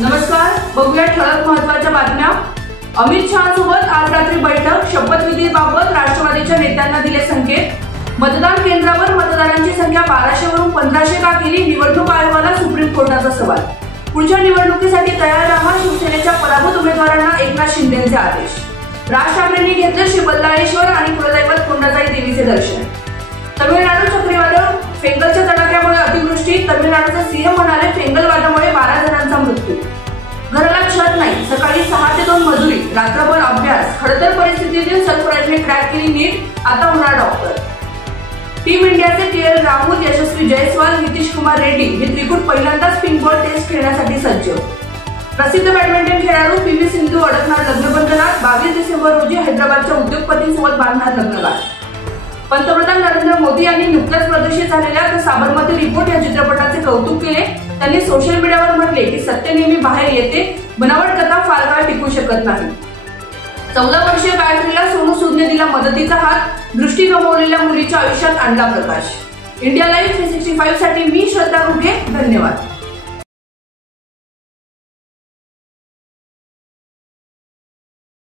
नमस्कार, बघूया ठळक महत्त्वाच्या बातम्या। अमित शहा सोबत आज रात्री बैठक, शपथविधीबाबत राष्ट्रवादीच्या नेत्यांना दिले संकेत। मतदान केंद्रावर मतदारांची संख्या 1200 वरून 1500 का केली, निवडणूक आयोगाला सुप्रीम कोर्टाचा सवाल। पुढच्या निवडणुकीसाठी तयार राहा, शिवसेनेच्या पराभूत उमेदवारांना एकनाथ शिंदेंचे आदेश। राज ठाकरेंनी घेतले श्री बल्लाळेश्वर आणि कुलदैवत कोंडाजाई देवीचे दर्शन। तमिळनाडू चक्रीवादळ फेंगलच्या तडाख्यामुळे अतिवृष्टी, तमिळनाडूचे सीएम म्हणाले फेंगल वादळामुळे 12 जणांचा मृत्यू। घराला छत नाही, सकाळी 6 ते 2 मजुरी, रात्रभर अभ्यास, खडतर परिस्थितीतील सरफराजने क्रॅक केली नीट, आता होणार डॉक्टर। टीम इंडियाचे केएल राहुल, यशस्वी जयस्वाल, नितीश कुमार रेड्डी हे त्रिकूट पहिल्यांदाच पिंक बॉल टेस्ट खेळण्यासाठी सज्ज। प्रसिद्ध बॅडमिंटन खेळाडू पीव्ही सिंधू अडकणार लग्नबंधनात, 22 डिसेंबर रोजी हैदराबादच्या उद्योगपतींसोबत बांधणार लग्नगाठ। पंतप्रधान नरेंद्र मोदी यांनी नुकत्याच प्रदर्शित झालेल्या द साबरमती रिपोर्ट या चित्रपटाचे कौतुक केले। त्यांनी सोशल मीडियावर म्हटले की सत्य नेहमी बाहेर येते, बनावट कथा फार काळ टिकू शकत नाही। 14 वर्षीय गायत्रीला सोनू सूदने दिला मदतीचा हात, दृष्टी गमावलेल्या मुलीच्या आयुष्यात आणला प्रकाश। इंडिया लाईव्ह 365 साठी मी श्रद्धा घुगे, धन्यवाद।